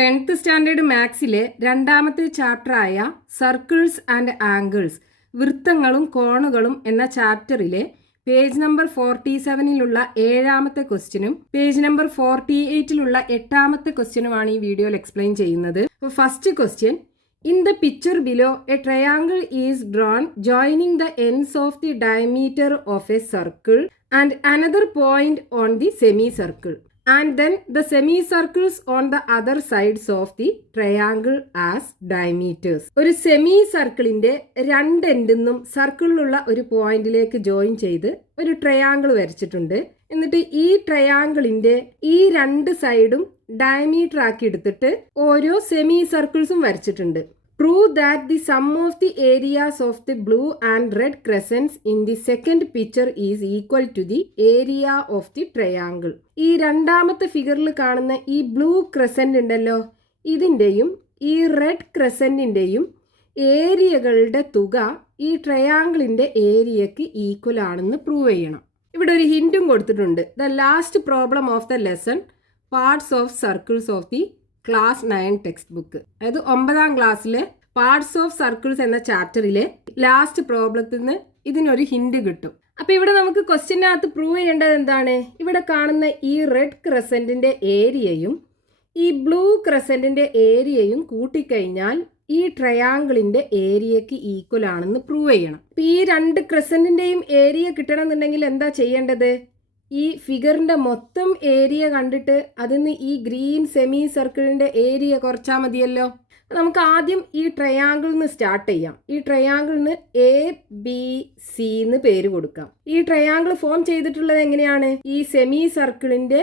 10th standard മാത്സിലെ രണ്ടാമത്തെ ചാപ്റ്ററായ circles and angles വൃത്തങ്ങളും കോണുകളും എന്ന ചാപ്റ്ററിലെ page number 47-ലുള്ള 7ാമത്തെ ക്വസ്റ്റ്യനും പേജ് നമ്പർ 48-ലുള്ള 8ാമത്തെ ക്വസ്റ്റ്യനുമാണ് ഈ വീഡിയോയിൽ എക്സ്പ്ലെയിൻ ചെയ്യുന്നത്. First question, in the picture below A triangle is drawn joining the ends of the diameter of A circle and another point on the semi circle. And then the semicircles on the other sides of the triangle as diameters. ഒരു semi സർക്കിളിന്റെ രണ്ട് എൻഡിന്നും സർക്കിളിലുള്ള ഒരു പോയിന്റിലേക്ക് join ചെയ്ത് ഒരു triangle വരച്ചിട്ടുണ്ട്. എന്നിട്ട് ഈ ട്രയാങ്കിളിന്റെ ഈ രണ്ട് സൈഡും ഡയമീറ്റർ ആക്കി എടുത്തിട്ട് ഓരോ സെമി സർക്കിൾസും വരച്ചിട്ടുണ്ട്. Prove that the sum of the areas of the blue and red crescents in the second picture is equal to the area of the triangle. ഈ രണ്ടാമത്തെ ഫിഗറിൽ കാണുന്ന ഈ ബ്ലൂ ക്രെസന്റ് ഉണ്ടല്ലോ, ഇതിൻ്റെയും ഈ റെഡ് ക്രെസന്റിൻ്റെയും ഏരിയകളുടെ തുക ഈ ട്രയാങ്കിളിൻ്റെ ഏരിയക്ക് ഈക്വൽ ആണെന്ന് പ്രൂവ് ചെയ്യണം. ഇവിടെ ഒരു ഹിൻറ്റും കൊടുത്തിട്ടുണ്ട്. The last problem of the lesson parts of circles of the class 9 text book. അതായത് 9ാം ക്ലാസ്സിലെ പാർട്സ് ഓഫ് സർക്കിൾസ് എന്ന ചാപ്റ്ററിലെ ലാസ്റ്റ് പ്രോബ്ലത്തിൽ നിന്ന് ഇതിനൊരു ഹിന്റ് കിട്ടും. അപ്പൊ ഇവിടെ നമുക്ക് ക്വസ്റ്റ്യനകത്ത് പ്രൂവ് ചെയ്യേണ്ടത് എന്താണ്? ഇവിടെ കാണുന്ന ഈ റെഡ് ക്രെസന്റിന്റെ ഏരിയയും ഈ ബ്ലൂ ക്രെസന്റിന്റെ ഏരിയയും കൂട്ടിക്കഴിഞ്ഞാൽ ഈ ട്രയാങ്കിളിന്റെ ഏരിയക്ക് ഈക്വൽ ആണെന്ന് പ്രൂവ് ചെയ്യണം. അപ്പൊ ഈ രണ്ട് ക്രെസന്റിന്റെയും ഏരിയ കിട്ടണം എന്നുണ്ടെങ്കിൽ എന്താ ചെയ്യേണ്ടത്? ഈ ഫിഗറിന്റെ മൊത്തം ഏരിയ കണ്ടിട്ട് അതിന് ഈ ഗ്രീൻ സെമി സർക്കിളിന്റെ ഏരിയ കുറച്ചാൽ മതിയല്ലോ. നമുക്ക് ആദ്യം ഈ ട്രയാങ്കിളിന് സ്റ്റാർട്ട് ചെയ്യാം. ഈ ട്രയാങ്കിളിന് ABC എന്ന് പേര് കൊടുക്കാം. ഈ ട്രയാങ്കിൾ ഫോം ചെയ്തിട്ടുള്ളത് എങ്ങനെയാണ്? ഈ സെമി സർക്കിളിന്റെ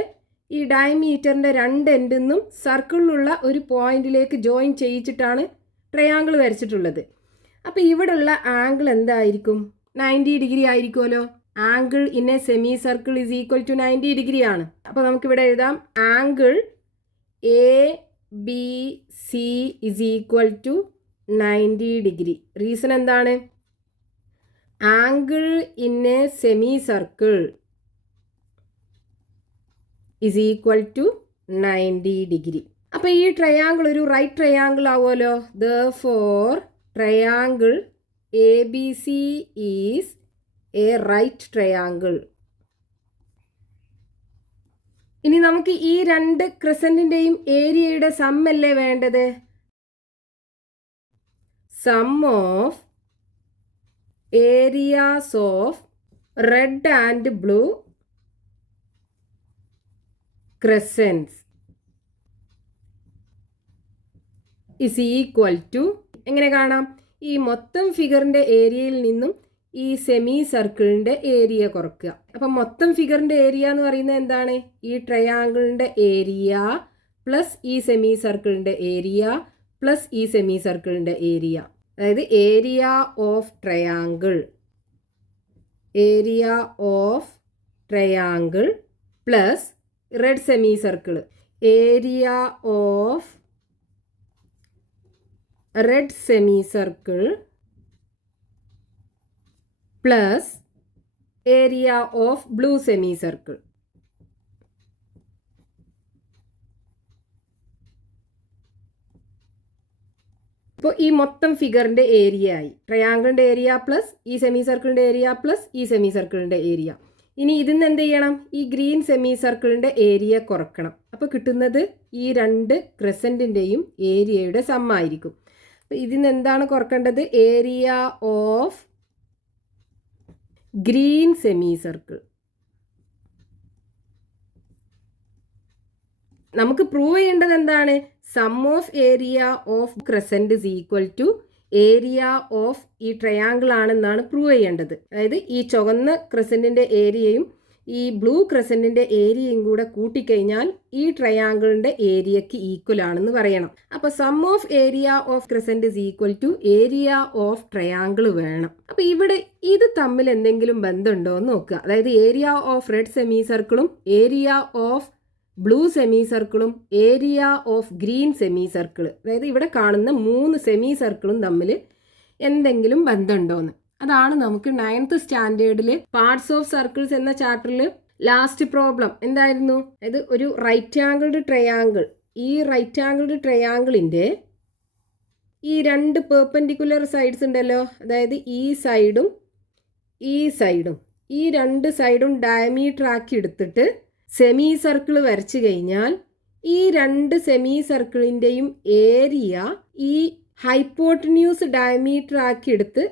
ഈ ഡയമീറ്ററിന്റെ രണ്ട് എൻഡിന്നും സർക്കിളിലുള്ള ഒരു പോയിന്റിലേക്ക് ജോയിൻ ചെയ്യിച്ചിട്ടാണ് ട്രയാങ്കിൾ വരച്ചിട്ടുള്ളത്. അപ്പോൾ ഇവിടെയുള്ള ആംഗിൾ എന്തായിരിക്കും? 90 ഡിഗ്രി ആയിരിക്കുമല്ലോ. Angle in a semi circle is equal to 90 degree ആണ്. അപ്പോൾ നമുക്കിവിടെ എഴുതാം angle ABC is equal to 90 degree. Reason എന്താണ്? Angle in a semi circle is equal to 90 degree. അപ്പോൾ ഈ ട്രയാങ്കിൾ ഒരു റൈറ്റ് ട്രയാങ്കിൾ ആവുമല്ലോ. Therefore triangle ABC is a right triangle. ഇനി നമുക്ക് ഈ രണ്ട് ക്രെസന്റിന്റെയും ഏരിയയുടെ സം അല്ലേ വേണ്ടത്? Sum of areas of red and blue crescents is equal to, എങ്ങനെ കാണാം? ഈ മൊത്തം ഫിഗറിന്റെ ഏരിയയിൽ നിന്നും ഈ സെമി സർക്കിളിന്റെ ഏരിയ കുറക്കുക. അപ്പം മൊത്തം ഫിഗറിന്റെ ഏരിയ എന്ന് പറയുന്നത് എന്താണ്? ഈ ട്രയാങ്കിളിന്റെ ഏരിയ പ്ലസ് ഈ സെമി സർക്കിളിന്റെ ഏരിയ പ്ലസ് ഈ സെമി സർക്കിളിന്റെ ഏരിയ. അതായത് area of triangle plus red semi circle. Area of red semi circle plus area of blue semi circle. ഇപ്പോൾ ഈ മൊത്തം ഫിഗറിന്റെ ഏരിയ ആയി. ട്രയാങ്കിളിന്റെ ഏരിയ പ്ലസ് ഈ സെമി സർക്കിളിന്റെ ഏരിയ പ്ലസ് ഈ സെമി സർക്കിളിന്റെ ഏരിയ. ഇനി ഇതിന്ന് എന്ത് ചെയ്യണം? ഈ ഗ്രീൻ സെമി സർക്കിളിന്റെ ഏരിയ കുറക്കണം. അപ്പോൾ കിട്ടുന്നത് ഈ രണ്ട് ക്രെസന്റിന്റെയും ഏരിയയുടെ സം ആയിരിക്കും. അപ്പോൾ ഇതിന്ന് എന്താണ് കുറക്കേണ്ടത്? Area of green semi circle. നമുക്ക് പ്രൂവ് ചെയ്യേണ്ടത് എന്താണ്? Sum of area of crescent is equal to area of ഈ ട്രയാങ്കിൾ ആണെന്നാണ് പ്രൂവ് ചെയ്യേണ്ടത്. അതായത് ഈ ചുവന്ന ക്രെസന്റിന്റെ ഏരിയയും ഈ ബ്ലൂ ക്രെസന്റിന്റെ ഏരിയയും കൂടെ കൂട്ടിക്കഴിഞ്ഞാൽ ഈ ട്രയാങ്കിളിന്റെ ഏരിയക്ക് ഈക്വൽ ആണെന്ന് പറയണം. അപ്പോൾ sum of area of crescent is equal to area of triangle വേണം. അപ്പോൾ ഇവിടെ ഇത് തമ്മിൽ എന്തെങ്കിലും ബന്ധമുണ്ടോ എന്ന് നോക്കുക. അതായത് ഏരിയ ഓഫ് റെഡ് സെമി സർക്കിളും ഏരിയ ഓഫ് ബ്ലൂ സെമി സർക്കിളും area of green semi circle, അതായത് ഇവിടെ കാണുന്ന 3 സെമി സർക്കിളും തമ്മിൽ എന്തെങ്കിലും ബന്ധമുണ്ടോയെന്ന്. അതാണ് നമുക്ക് 9th സ്റ്റാൻഡേർഡിൽ പാർട്സ് ഓഫ് സർക്കിൾസ് എന്ന ചാപ്റ്ററിൽ ലാസ്റ്റ് പ്രോബ്ലം എന്തായിരുന്നു? അതായത് ഒരു റൈറ്റ് ആംഗിൾഡ് ട്രയാങ്കിൾ ഈ റൈറ്റ് ആംഗിൾഡ് ട്രയാങ്കിളിൻ്റെ ഈ രണ്ട് പെർപെൻഡിക്കുലർ സൈഡ്സ് ഉണ്ടല്ലോ, അതായത് ഈ സൈഡും ഈ രണ്ട് സൈഡും ഡയമീറ്റർ ആക്കി എടുത്തിട്ട് സെമി സർക്കിൾ വരച്ചു കഴിഞ്ഞാൽ ഈ രണ്ട് സെമി സർക്കിളിൻ്റെയും ഏരിയ ഈ ഹൈപ്പോട്ടന്യൂസ് ഡയമീറ്റർ ആക്കി എടുത്ത്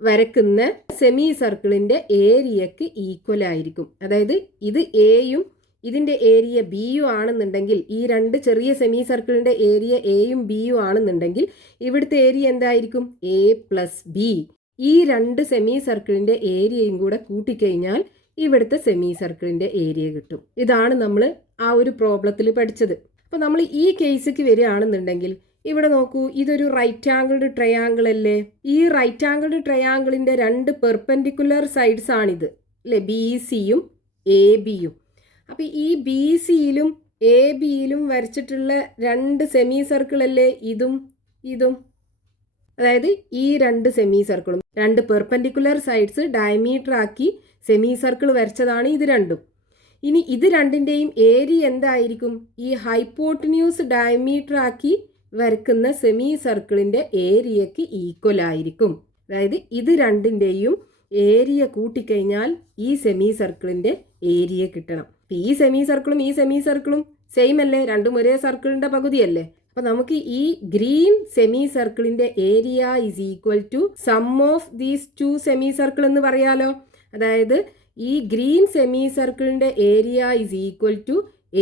വരക്കുന്ന സെമി സർക്കിളിൻ്റെ ഏരിയക്ക് ഈക്വൽ ആയിരിക്കും. അതായത് ഇത് എയും ഇതിൻ്റെ ഏരിയ ബിയും ആണെന്നുണ്ടെങ്കിൽ, ഈ രണ്ട് ചെറിയ സെമി സർക്കിളിൻ്റെ ഏരിയ എയും ബിയും ആണെന്നുണ്ടെങ്കിൽ ഇവിടുത്തെ ഏരിയ എന്തായിരിക്കും? A plus B. ഈ രണ്ട് സെമി സർക്കിളിൻ്റെ ഏരിയയും കൂടെ കൂട്ടിക്കഴിഞ്ഞാൽ ഇവിടുത്തെ സെമി സർക്കിളിൻ്റെ ഏരിയ കിട്ടും. ഇതാണ് നമ്മൾ ആ ഒരു പ്രോബ്ലത്തിൽ പഠിച്ചത്. അപ്പോൾ നമ്മൾ ഈ കേസിക്ക് വരികയാണെന്നുണ്ടെങ്കിൽ ഇവിടെ നോക്കൂ, ഇതൊരു റൈറ്റ് ആംഗിൾഡ് ട്രയാങ്കിൾ അല്ലേ? ഈ റൈറ്റ് ആംഗിൾഡ് ട്രയാങ്കിളിൻ്റെ രണ്ട് പെർപെൻഡിക്കുലർ സൈഡ്സ് ആണിത് അല്ലേ, ബി സിയും എ ബിയും. അപ്പോൾ ഈ ബി സിയിലും എ ബിയിലും വരച്ചിട്ടുള്ള രണ്ട് സെമി സർക്കിൾ അല്ലേ ഇതും ഇതും. അതായത് ഈ രണ്ട് സെമി സർക്കിളും രണ്ട് പെർപെൻഡിക്കുലർ സൈഡ്സ് ഡയമീറ്റർ ആക്കി സെമി സർക്കിൾ വരച്ചതാണ് ഇത് രണ്ടും. ഇനി ഇത് രണ്ടിൻ്റെയും ഏരിയ എന്തായിരിക്കും? ഈ ഹൈപ്പോട്ടന്യൂസ് ഡയമീറ്റർ ആക്കി വരക്കുന്ന സെമി സർക്കിളിൻ്റെ ഏരിയക്ക് ഈക്വൽ ആയിരിക്കും. അതായത് ഇത് രണ്ടിൻ്റെയും ഏരിയ കൂട്ടിക്കഴിഞ്ഞാൽ ഈ സെമി സർക്കിളിൻ്റെ ഏരിയ കിട്ടണം. ഈ സെമി സർക്കിളും സെയിം അല്ലേ, രണ്ടും ഒരേ സർക്കിളിൻ്റെ പകുതിയല്ലേ. അപ്പോൾ നമുക്ക് ഈ ഗ്രീൻ സെമി സർക്കിളിൻ്റെ area is equal to sum of these two semi circle എന്ന് പറയാലോ. അതായത് ഈ ഗ്രീൻ സെമി സർക്കിളിൻ്റെ area is equal to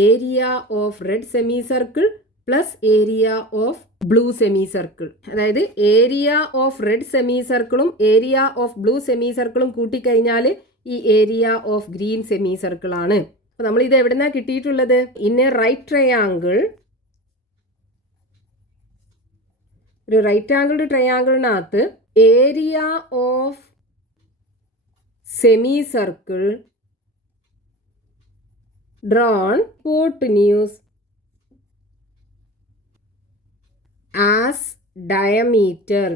area of red semi circle plus area of blue semi circle. അതായത് ഏരിയ ഓഫ് റെഡ് സെമി സർക്കിളും area of blue semi സർക്കിളും കൂട്ടിക്കഴിഞ്ഞാൽ ഈ area of green semi circle ആണ്. അപ്പോൾ നമ്മൾ ഇത് എവിടെന്നാ കിട്ടിയിട്ടുള്ളത്? ഇൻ എ റൈറ്റ് ട്രയാങ്കിൾ, ഒരു right angled ട്രയാങ്കിളിനകത്ത് area of semi circle drawn hypotenuse as diameter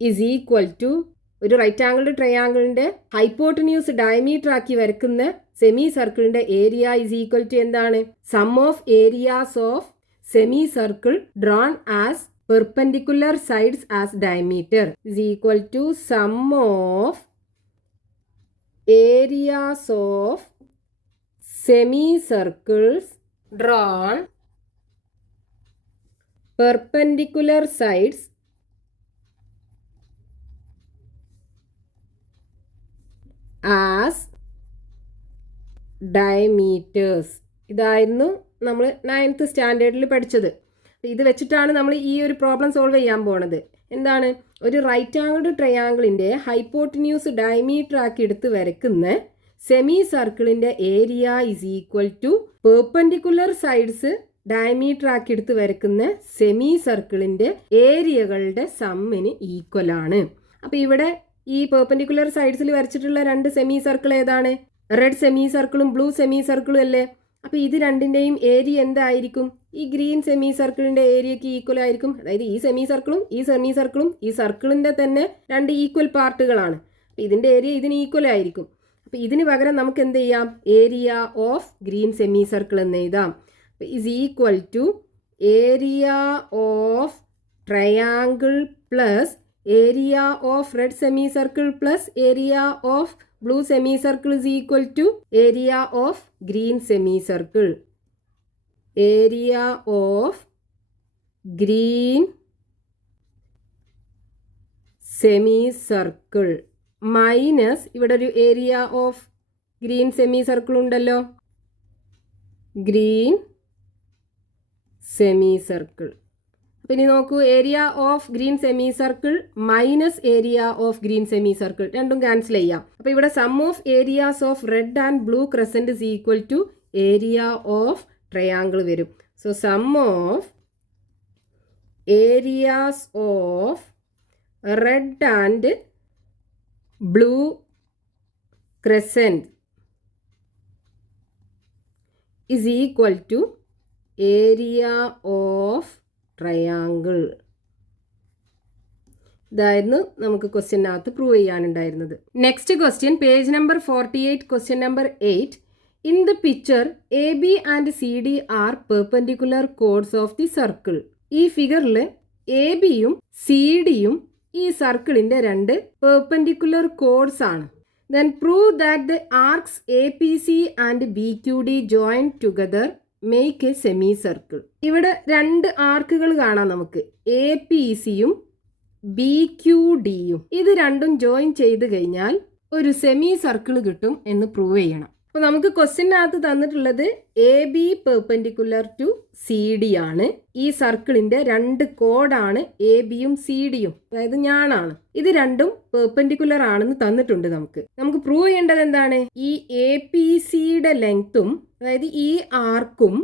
is equal to, ഒരു റൈറ്റ് ആംഗിൾഡ് ട്രയാങ്കിളിൻ്റെ ഹൈപ്പോട്ടന്യൂസ് ഡയമീറ്റർ ആക്കി വരക്കുന്ന സെമി സർക്കിളിൻ്റെ ഏരിയ ഈസ് ഈക്വൽ ടു എന്താണ്? Sum of areas of semi circle drawn as perpendicular sides as diameter is equal to sum of areas of semi circles drawn perpendicular sides as diameters. ഇതായിരുന്നു നമ്മൾ 9th സ്റ്റാൻഡേർഡിൽ പഠിച്ചത്. ഇത് വെച്ചിട്ടാണ് നമ്മൾ ഈ ഒരു problem solve ചെയ്യാൻ പോണത്. എന്താണ്? ഒരു റൈറ്റ് ആംഗിൾഡ് ട്രയാങ്കിളിൻ്റെ ഹൈപ്പോട്ടന്യൂസ് ഡയമീറ്റർ ആക്കി എടുത്ത് വരക്കുന്ന സെമി സർക്കിളിൻ്റെ area is equal to perpendicular sides diameter ആക്കി എടുത്ത് വരക്കുന്ന സെമി സർക്കിളിൻ്റെ ഏരിയകളുടെ സമ്മിന് ഈക്വൽ ആണ്. അപ്പോൾ ഇവിടെ ഈ പെർപെൻഡിക്കുലർ സൈഡ്സിൽ വരച്ചിട്ടുള്ള രണ്ട് സെമി സർക്കിൾ ഏതാണ്? റെഡ് സെമി സർക്കിളും ബ്ലൂ സെമി സർക്കിളും അല്ലേ. അപ്പോൾ ഇത് രണ്ടിൻ്റെയും ഏരിയ എന്തായിരിക്കും? ഈ ഗ്രീൻ സെമി സർക്കിളിൻ്റെ ഏരിയക്ക് ഈക്വൽ ആയിരിക്കും. അതായത് ഈ സെമി സർക്കിളും ഈ സർക്കിളിൻ്റെ തന്നെ രണ്ട് ഈക്വൽ പാർട്ടുകളാണ്. അപ്പോൾ ഇതിൻ്റെ ഏരിയ ഇതിന് ഈക്വൽ ആയിരിക്കും. അപ്പോൾ ഇതിന് പകരം നമുക്ക് എന്ത് ചെയ്യാം? Area of green semi circle എന്ന് എഴുതാം. is equal to area of triangle plus area of red semicircle plus area of blue semicircle is equal to area of green semicircle. Area of green semicircle minus ഇവിടെ ഒരു area of green semicircle ഉണ്ടല്ലോ, green semicircle. അപ്പോൾ ഇനി നോക്കൂ, area of green semi circle minus area of green semi circle രണ്ടും cancel ചെയ്യാം. അപ്പോൾ ഇവിടെ sum of areas of red and blue crescent is equal to area of triangle വരും. So sum of areas of red and blue crescent is equal to area of triangle. ഇതായിരുന്നു നമുക്ക് ക്വസ്റ്റ്യനകത്ത് prove ചെയ്യാനുണ്ടായിരുന്നത്. Next question page number 48, question number 8. In the picture A B and C D are perpendicular chords of the circle. ഈ ഫിഗറിൽ A ബിയും C ഡിയും ഈ സർക്കിളിന്റെ രണ്ട് പെർപെൻഡിക്കുലർ കോഡ്സ് ആണ്. Then prove that the arcs A P C and B Q D join together make a semi circle. ഇവിടെ രണ്ട് ആർക്കുകൾ കാണാം നമുക്ക്, എ പി സിയും ബി ക്യു ഡിയും. ഇത് രണ്ടും ജോയിൻ ചെയ്ത് കഴിഞ്ഞാൽ ഒരു സെമി സർക്കിൾ കിട്ടും എന്ന് പ്രൂവ് ചെയ്യണം. അപ്പോൾ നമുക്ക് ക്വസ്റ്റ്യനകത്ത് തന്നിട്ടുള്ളത് A B perpendicular to C D ആണ്. ഈ സർക്കിളിന്റെ രണ്ട് കോഡാണ് എ ബിയും സി ഡിയും, അതായത് ഞാനാണ്. ഇത് രണ്ടും പെർപെൻഡിക്കുലർ ആണെന്ന് തന്നിട്ടുണ്ട്. നമുക്ക് പ്രൂവ് ചെയ്യേണ്ടത് എന്താണ്? ഈ എ പി സിയുടെ ലെങ്ത്തും, അതായത് ഈ ആർക്കും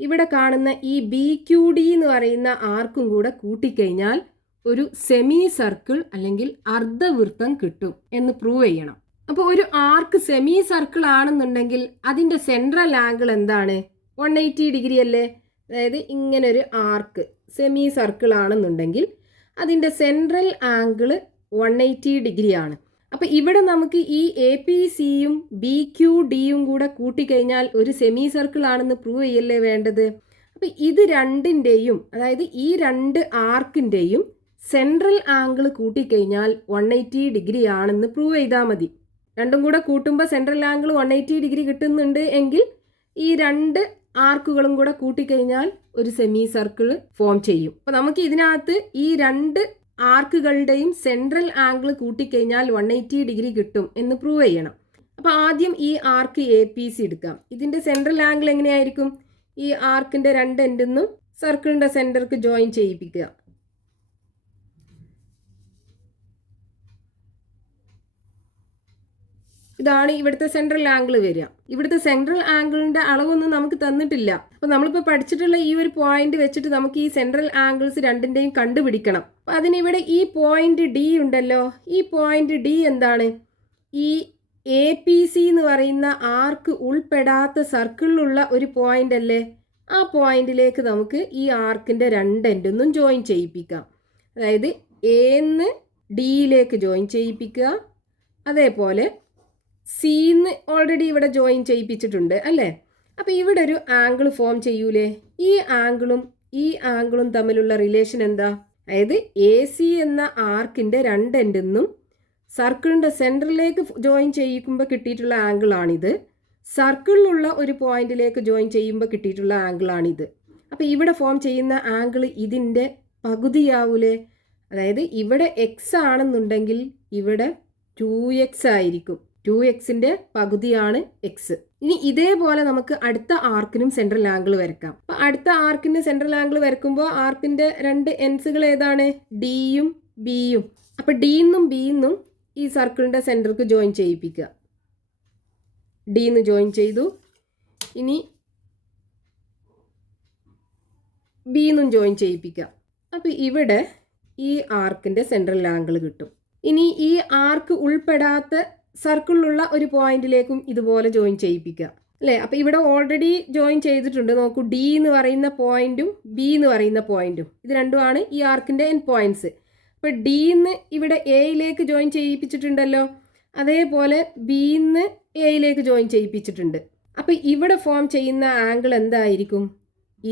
ഇവിടെ കാണുന്ന ഈ ബി ക്യു ഡി എന്ന് പറയുന്ന ആർക്കും കൂടെ കൂട്ടിക്കഴിഞ്ഞാൽ ഒരു സെമി സർക്കിൾ അല്ലെങ്കിൽ അർദ്ധവൃത്തം കിട്ടും എന്ന് പ്രൂവ് ചെയ്യണം. അപ്പോൾ ഒരു ആർക്ക് സെമി സർക്കിൾ ആണെന്നുണ്ടെങ്കിൽ അതിൻ്റെ സെൻട്രൽ ആംഗിൾ എന്താണ്? 180 ഡിഗ്രി അല്ലേ? അതായത് ഇങ്ങനൊരു ആർക്ക് സെമി സർക്കിൾ ആണെന്നുണ്ടെങ്കിൽ അതിൻ്റെ സെൻട്രൽ ആംഗിൾ 180 ഡിഗ്രി ആണ്. അപ്പോൾ ഇവിടെ നമുക്ക് ഈ എ പി സിയും ബി ക്യു ഡിയും കൂടെ കൂട്ടിക്കഴിഞ്ഞാൽ ഒരു സെമി സർക്കിൾ ആണെന്ന് പ്രൂവ് ചെയ്യല്ലേ വേണ്ടത്. അപ്പോൾ ഇത് രണ്ടിൻ്റെയും, അതായത് ഈ രണ്ട് ആർക്കിൻ്റെയും സെൻട്രൽ ആംഗിൾ കൂട്ടിക്കഴിഞ്ഞാൽ 180 ഡിഗ്രി ആണെന്ന് പ്രൂവ് ചെയ്താൽ മതി. രണ്ടും കൂടെ കൂട്ടുമ്പോൾ സെൻട്രൽ ആംഗിൾ 180 ഡിഗ്രി കിട്ടുന്നുണ്ട് എങ്കിൽ ഈ രണ്ട് ആർക്കുകളും കൂടെ കൂട്ടിക്കഴിഞ്ഞാൽ ഒരു സെമി സർക്കിൾ ഫോം ചെയ്യും. അപ്പോൾ നമുക്ക് ഇതിനകത്ത് ഈ രണ്ട് ആർക്കുകളുടെയും സെൻട്രൽ ആംഗിൾ കൂട്ടിക്കഴിഞ്ഞാൽ 180 ഡിഗ്രി കിട്ടും എന്ന് പ്രൂവ് ചെയ്യണം. അപ്പോൾ ആദ്യം ഈ ആർക്ക് എ പി സി എടുക്കാം. ഇതിൻ്റെ സെൻട്രൽ ആംഗിൾ എങ്ങനെയായിരിക്കും? ഈ ആർക്കിൻ്റെ രണ്ട് എൻഡിൽ നിന്നും സർക്കിളിൻ്റെ സെൻറ്റർക്ക് ജോയിൻ ചെയ്യിപ്പിക്കുക. ഇതാണ് ഇവിടുത്തെ സെൻട്രൽ ആംഗിൾ വരിക. ഇവിടുത്തെ സെൻട്രൽ ആംഗിളിൻ്റെ അളവൊന്നും നമുക്ക് തന്നിട്ടില്ല. അപ്പോൾ നമ്മളിപ്പോൾ പഠിച്ചിട്ടുള്ള ഈ ഒരു പോയിന്റ് വെച്ചിട്ട് നമുക്ക് ഈ സെൻട്രൽ ആംഗിൾസ് രണ്ടിൻ്റെയും കണ്ടുപിടിക്കണം. അപ്പോൾ അതിനിവിടെ ഈ പോയിന്റ് ഡി ഉണ്ടല്ലോ, ഈ പോയിന്റ് ഡി എന്താണ്? ഈ എ പി സി എന്ന് പറയുന്ന ആർക്ക് ഉൾപ്പെടാത്ത സർക്കിളിലുള്ള ഒരു പോയിന്റ് അല്ലേ? ആ പോയിന്റിലേക്ക് നമുക്ക് ഈ ആർക്കിൻ്റെ രണ്ട് എൻഡൊന്നും ജോയിൻ ചെയ്യിപ്പിക്കാം. അതായത് എന്ന് ഡിയിലേക്ക് ജോയിൻ ചെയ്യിപ്പിക്കുക, അതേപോലെ സിന്ന് ഓൾറെഡി ഇവിടെ ജോയിൻ ചെയ്യിപ്പിച്ചിട്ടുണ്ട് അല്ലേ? അപ്പോൾ ഇവിടെ ഒരു ആംഗിൾ ഫോം ചെയ്യൂലേ? ഈ ആംഗിളും തമ്മിലുള്ള റിലേഷൻ എന്താ? അതായത് എ സി എന്ന ആർക്കിൻ്റെ രണ്ട് എൻഡിൽ നിന്നും സർക്കിളിൻ്റെ സെൻറ്ററിലേക്ക് ജോയിൻ ചെയ്യിക്കുമ്പോൾ കിട്ടിയിട്ടുള്ള ആംഗിളാണിത്. സർക്കിളിലുള്ള ഒരു പോയിന്റിലേക്ക് ജോയിൻ ചെയ്യുമ്പോൾ കിട്ടിയിട്ടുള്ള ആംഗിളാണിത്. അപ്പോൾ ഇവിടെ ഫോം ചെയ്യുന്ന ആംഗിൾ ഇതിൻ്റെ പകുതിയാവൂലേ? അതായത് ഇവിടെ എക്സ് ആണെന്നുണ്ടെങ്കിൽ ഇവിടെ 2x ആയിരിക്കും. 2xന്റെ പകുതിയാണ് എക്സ്. ഇനി ഇതേപോലെ നമുക്ക് അടുത്ത ആർക്കിനും സെൻട്രൽ ആംഗിൾ വരക്കാം. അപ്പോൾ അടുത്ത ആർക്കിന് സെൻട്രൽ ആംഗിൾ വരക്കുമ്പോൾ ആർക്കിൻ്റെ രണ്ട് എൻഡ്സുകൾ ഏതാണ്? ഡിയും ബിയും. അപ്പോൾ ഡിന്നും ബിന്നും ഈ സർക്കിളിൻ്റെ സെൻറ്റർക്ക് ജോയിൻ ചെയ്യിപ്പിക്കുക. ഡിന്ന് ജോയിൻ ചെയ്തു. ഇനി ബിന്നും ജോയിൻ ചെയ്യിപ്പിക്കുക. അപ്പോൾ ഇവിടെ ഈ ആർക്കിൻ്റെ സെൻട്രൽ ആംഗിൾ കിട്ടും. ഇനി ഈ ആർക്ക് ഉൾപ്പെടാത്ത സർക്കിളിലുള്ള ഒരു പോയിന്റിലേക്കും ഇതുപോലെ ജോയിൻ ചെയ്യിപ്പിക്കുക അല്ലേ? അപ്പോൾ ഇവിടെ ഓൾറെഡി ജോയിൻ ചെയ്തിട്ടുണ്ട്. നോക്കൂ, ഡി എന്ന് പറയുന്ന പോയിന്റും ബി എന്ന് പറയുന്ന പോയിന്റും ഇത് രണ്ടുമാണ് ഈ ആർക്കിൻ്റെ എൻഡ് പോയിന്റ്സ്. അപ്പോൾ ഡിന്ന് ഇവിടെ എയിലേക്ക് ജോയിൻ ചെയ്യിപ്പിച്ചിട്ടുണ്ടല്ലോ, അതേപോലെ ബിന്ന് എയിലേക്ക് ജോയിൻ ചെയ്യിപ്പിച്ചിട്ടുണ്ട്. അപ്പോൾ ഇവിടെ ഫോം ചെയ്യുന്ന ആംഗിൾ എന്തായിരിക്കും?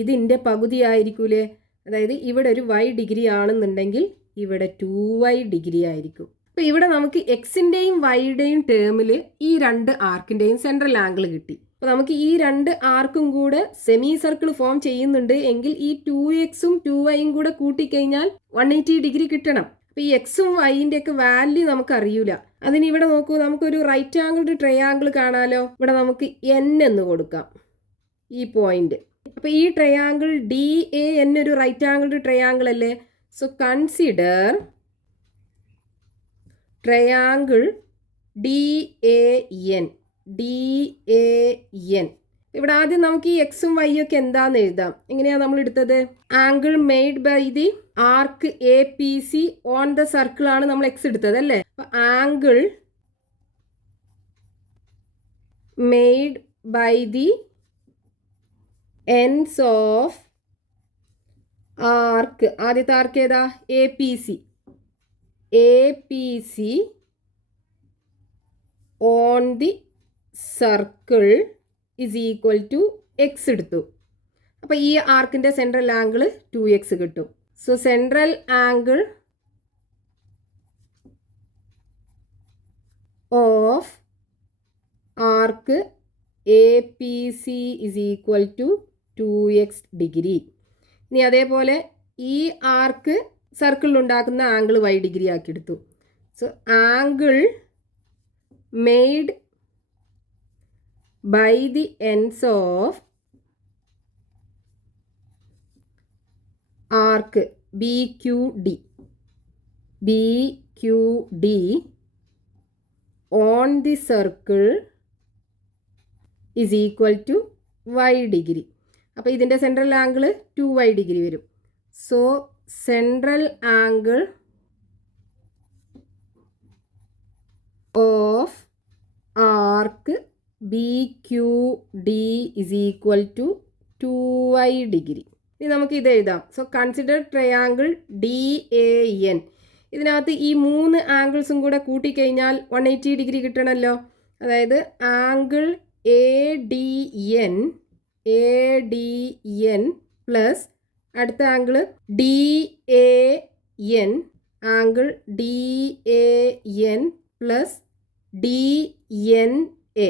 ഇതിൻ്റെ പകുതി ആയിരിക്കൂലേ? അതായത് ഇവിടെ ഒരു y ഡിഗ്രി ആണെന്നുണ്ടെങ്കിൽ ഇവിടെ 2y ഡിഗ്രി ആയിരിക്കും. അപ്പോൾ ഇവിടെ നമുക്ക് എക്സിൻ്റെയും വൈയുടെയും ടേമിൽ ഈ രണ്ട് ആർക്കിൻ്റെയും സെൻട്രൽ ആംഗിൾ കിട്ടി. അപ്പോൾ നമുക്ക് ഈ രണ്ട് ആർക്കും കൂടെ സെമി സർക്കിൾ ഫോം ചെയ്യുന്നുണ്ട് എങ്കിൽ ഈ 2xും 2yയും കൂടെ കൂട്ടിക്കഴിഞ്ഞാൽ 180 ഡിഗ്രി കിട്ടണം. അപ്പോൾ ഈ എക്സും വൈൻ്റെ ഒക്കെ വാല്യൂ നമുക്ക് അറിയൂല. അതിന് ഇവിടെ നോക്കൂ, നമുക്കൊരു റൈറ്റ് ആംഗിൾഡ് ട്രയാംഗിൾ കാണാലോ. ഇവിടെ നമുക്ക് n എന്ന് കൊടുക്കാം ഈ പോയിന്റ്. അപ്പോൾ ഈ ട്രയാംഗിൾ ഡി എ എൻ ഒരു റൈറ്റ് ആംഗിൾഡ് ട്രയാംഗിൾ അല്ലേ? So consider triangle DAN. ഇവിടെ ആദ്യം നമുക്ക് ഈ എക്സും വൈയും ഒക്കെ എന്താന്ന് എഴുതാം. എങ്ങനെയാണ് നമ്മൾ എടുത്തത്? Angle made by the arc A P C on the circle ആണ് നമ്മൾ എക്സ് എടുത്തത് അല്ലേ? അപ്പൊ angle made by the ends of arc, ആദ്യത്തെ ആർക്ക് ഏതാ? A P C on the circle is equal to x എടുത്തു. അപ്പോൾ ഈ ആർക്കിൻ്റെ സെൻട്രൽ ആംഗിൾ 2x കിട്ടും. So central angle of arc APC is equal to 2x degree. ഇനി അതേപോലെ ഈ ആർക്ക് സർക്കിളിൽ ഉണ്ടാക്കുന്ന ആംഗിൾ y ഡിഗ്രി ആക്കി എടുത്തു. So angle made by the ends of arc BQD on the circle is equal to y degree. അപ്പോൾ ഇതിൻ്റെ central angle 2y degree വരും. So central angle of arc BQD is equal to 2y degree. ഇനി നമുക്ക് ഇത് എഴുതാം. So consider triangle DAN. ഇതിനകത്ത് ഈ 3 ആംഗിൾസും കൂടെ കൂട്ടിക്കഴിഞ്ഞാൽ 180 ഡിഗ്രി കിട്ടണമല്ലോ. അതായത് ആംഗിൾ ADN പ്ലസ് അടുത്ത angle DAN, angle DAN plus DNA,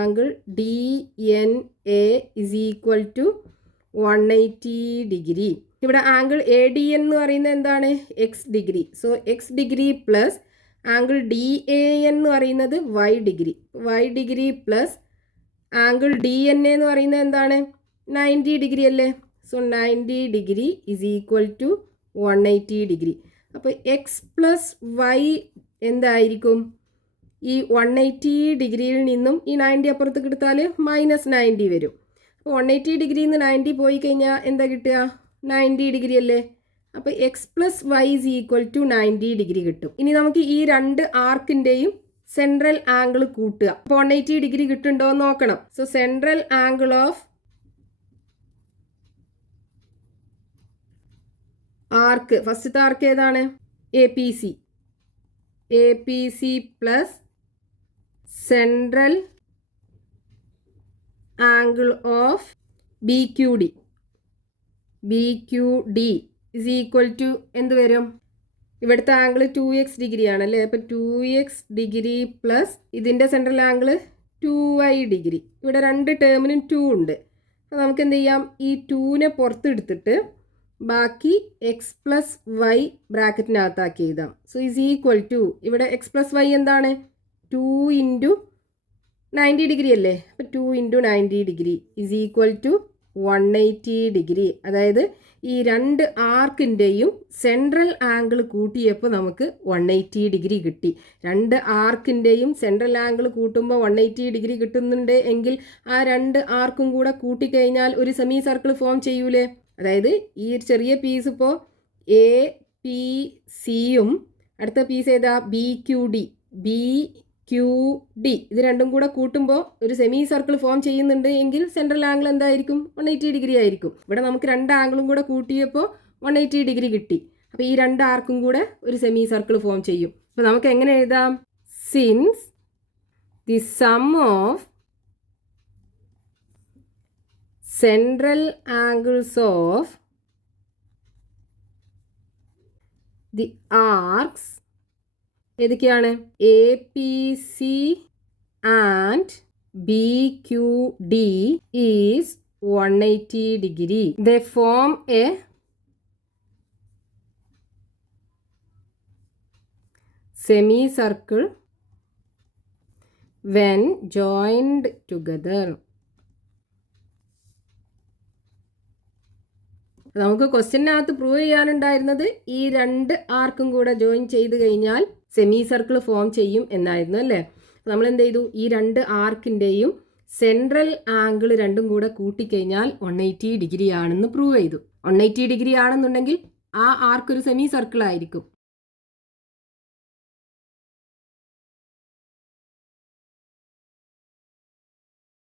angle DNA is equal to 180 degree. ഇവിടെ ആംഗിൾ ADN എന്ന് പറയുന്നത് എന്താണ്? X degree. So X degree plus angle DAN എന്ന് പറയുന്നത് y degree. y degree plus angle DNA എന്ന് പറയുന്നത് എന്താണ്? 90 ഡിഗ്രി അല്ലേ. So 90 degree is equal to 180 degree. അപ്പോൾ എക്സ് പ്ലസ് വൈ എന്തായിരിക്കും? ഈ 180 ഡിഗ്രിയിൽ നിന്നും ഈ 90 അപ്പുറത്തേക്ക് എടുത്താൽ -90 വരും. അപ്പോൾ 180 ഡിഗ്രിയിൽ നിന്ന് 90 പോയി കഴിഞ്ഞാൽ എന്താ കിട്ടുക? 90 ഡിഗ്രി അല്ലേ. അപ്പോൾ X plus Y is equal to 90 degree കിട്ടും. ഇനി നമുക്ക് ഈ രണ്ട് ആർക്കിൻ്റെയും സെൻട്രൽ ആംഗിൾ കൂട്ടുക. അപ്പോൾ 180 ഡിഗ്രി കിട്ടുന്നുണ്ടോ എന്ന് നോക്കണം. So central angle of arc, ഫസ്റ്റത്തെ ആർക്ക് ഏതാണ്? APC plus central angle of BQD is equal to എന്ത് വരും? ഇവിടുത്തെ ആംഗിൾ 2x ഡിഗ്രി ആണല്ലേ. അപ്പോൾ 2x ഡിഗ്രി പ്ലസ് ഇതിൻ്റെ സെൻട്രൽ ആംഗിൾ 2y ഡിഗ്രി. ഇവിടെ രണ്ട് ടേമിനും 2 ഉണ്ട്. അപ്പോൾ നമുക്ക് എന്ത് ചെയ്യാം? ഈ 2നെ പുറത്തെടുത്തിട്ട് ബാക്കി എക്സ് പ്ലസ് വൈ ബ്രാക്കറ്റിനകത്താക്കി എഴുതാം. സോ ഇസ് ഈക്വൽ ടു ഇവിടെ എക്സ് പ്ലസ് വൈ എന്താണ്? 2 ഇൻറ്റു 90 ഡിഗ്രി അല്ലേ. അപ്പോൾ 2 into 90 degree is equal to 180 degree. അതായത് ഈ രണ്ട് ആർക്കിൻ്റെയും സെൻട്രൽ ആംഗിൾ കൂട്ടിയപ്പോൾ നമുക്ക് 180 ഡിഗ്രി കിട്ടി. രണ്ട് ആർക്കിൻ്റെയും സെൻട്രൽ ആംഗിൾ കൂട്ടുമ്പോൾ 180 ഡിഗ്രി കിട്ടുന്നുണ്ട് എങ്കിൽ ആ രണ്ട് ആർക്കും കൂടെ കൂട്ടിക്കഴിഞ്ഞാൽ ഒരു സെമി സർക്കിൾ ഫോം ചെയ്യൂലേ. അതായത് ഈ ചെറിയ പീസ് ഇപ്പോൾ APCയും അടുത്ത പീസ് ഏതാ? BQD ഇത് രണ്ടും കൂടെ കൂട്ടുമ്പോൾ ഒരു സെമി സർക്കിൾ ഫോം ചെയ്യുന്നുണ്ട് എങ്കിൽ സെൻട്രൽ ആംഗിൾ എന്തായിരിക്കും? 180 ഡിഗ്രി ആയിരിക്കും. ഇവിടെ നമുക്ക് രണ്ട് ആംഗിളും കൂടെ കൂട്ടിയപ്പോൾ 180 ഡിഗ്രി കിട്ടി. അപ്പോൾ ഈ രണ്ട് ആർക്കും കൂടെ ഒരു സെമി സർക്കിൾ ഫോം ചെയ്യും. അപ്പോൾ നമുക്ക് എങ്ങനെ എഴുതാം? Since the sum of central angles of the arcs ഏതൊക്കെയാണ്? APC and BQD is 180 degree. They form A semi circle when joined together. നമുക്ക് ക്വസ്റ്റ്യനകത്ത് പ്രൂവ് ചെയ്യാനുണ്ടായിരുന്നത് ഈ രണ്ട് ആർക്കും കൂടെ ജോയിൻ ചെയ്ത് കഴിഞ്ഞാൽ സെമി സർക്കിൾ ഫോം ചെയ്യും എന്നായിരുന്നു അല്ലേ. നമ്മൾ എന്ത് ചെയ്തു? ഈ രണ്ട് ആർക്കിൻ്റെയും സെൻട്രൽ ആംഗിൾ രണ്ടും കൂടെ കൂട്ടിക്കഴിഞ്ഞാൽ 180 ഡിഗ്രി ആണെന്ന് പ്രൂവ് ചെയ്തു. 180 ഡിഗ്രി ആണെന്നുണ്ടെങ്കിൽ ആ ആർക്ക് ഒരു സെമി സർക്കിൾ ആയിരിക്കും.